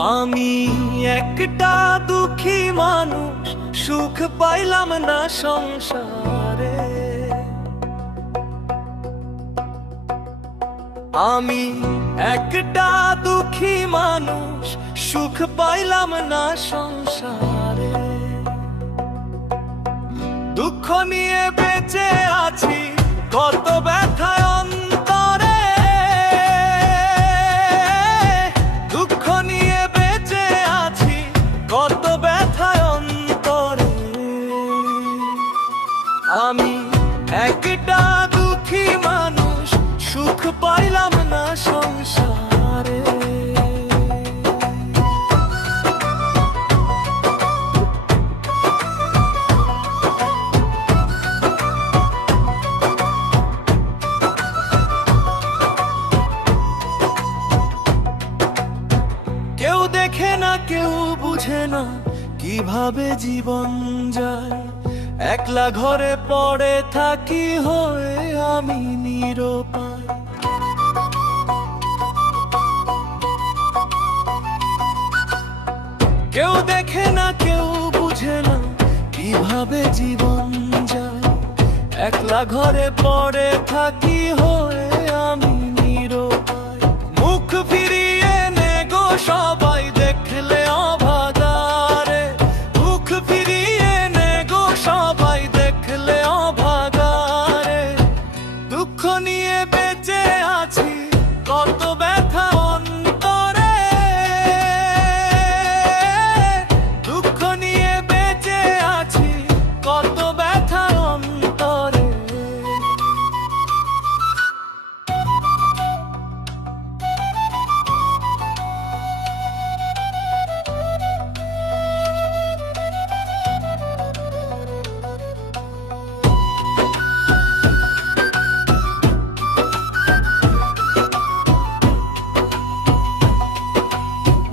আমি একটা দুঃখী মানুষ, সুখ পাইলাম না সংসারে। আমি একটা দুঃখী মানুষ, সুখ পাইলাম না সংসারে। দুঃখ নিয়ে বেঁচে আছি, কত ব্যথায় অন্তরে। দুঃখ নিয়ে বেঁচে আছি, কত ব্যথায় অন্তরে। আমি একটা দুঃখী মানুষ, সুখ পাইলাম না সংসারে। কেউ দেখে না, কেউ বুঝে না কিভাবে জীবন যায়। একলা ঘরে পড়ে থাকি হয়ে আমি নিরুপায়। কেউ দেখে না, কেউ বুঝে না কিভাবে জীবন যায়। একলা ঘরে পড়ে থাকি হয়ে আমি নিরুপায়। মুখ ফিরিয়ে নে গো সবাই, দেখলে অভাগারে। মুখ ফিরিয়ে নে গো সবাই, দেখলে অভাগারে। দুঃখ নিয়ে বেঁচে আছি, কত ব্যথা অন্তরে। দুঃখ নিয়ে বেঁচে আছি, কত ব্যথা অন্তরে।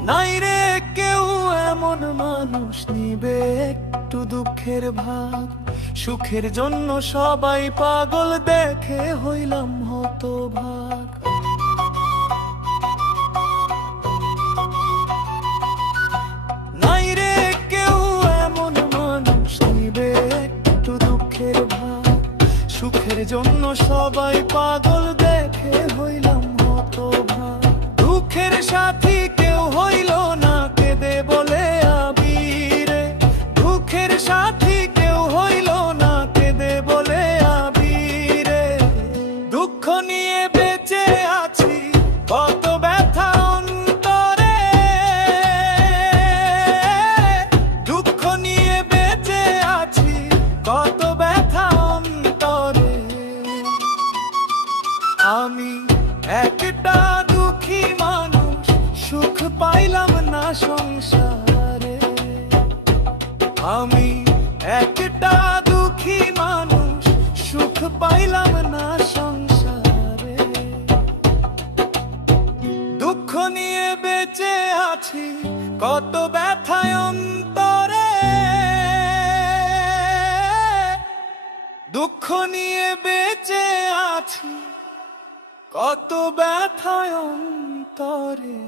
নাই রে কেউ এমন মানুষ, নিবে একটু দুঃখের ভাগ। সুখের জন্য সবাই পাগল, দেখে হইলাম হতভাগ। নাই রে কেউ এমন মানুষ, নিবে একটু দুঃখের ভাগ। সুখের জন্য সবাই পাগল, দেখে হইলাম হতভাগ। দুঃখের সাথী কেউ হইল না, কেঁদে বলে আবিরে। দুঃখের সাথী কেউ হইল না, কেঁদে বলে আবিরে। দুঃখ নিয়ে বেঁচে আছি, কত ব্যথা অন্তরে। দুঃখ নিয়ে বেঁচে আছি, কত ব্যথা অন্তরে। আমি একটা দুঃখী মানুষ, সুখ পাইলাম না সংসারে। আমি একটা দুঃখী মানুষ, সুখ পাইলাম না সংসারে। দুঃখ নিয়ে বেঁচে আছি, কত ব্যথায় অন্তরে। দুঃখ নিয়ে বেঁচে আছি, কত ব্যথায় অন্তরে।